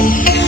Thank hey. you.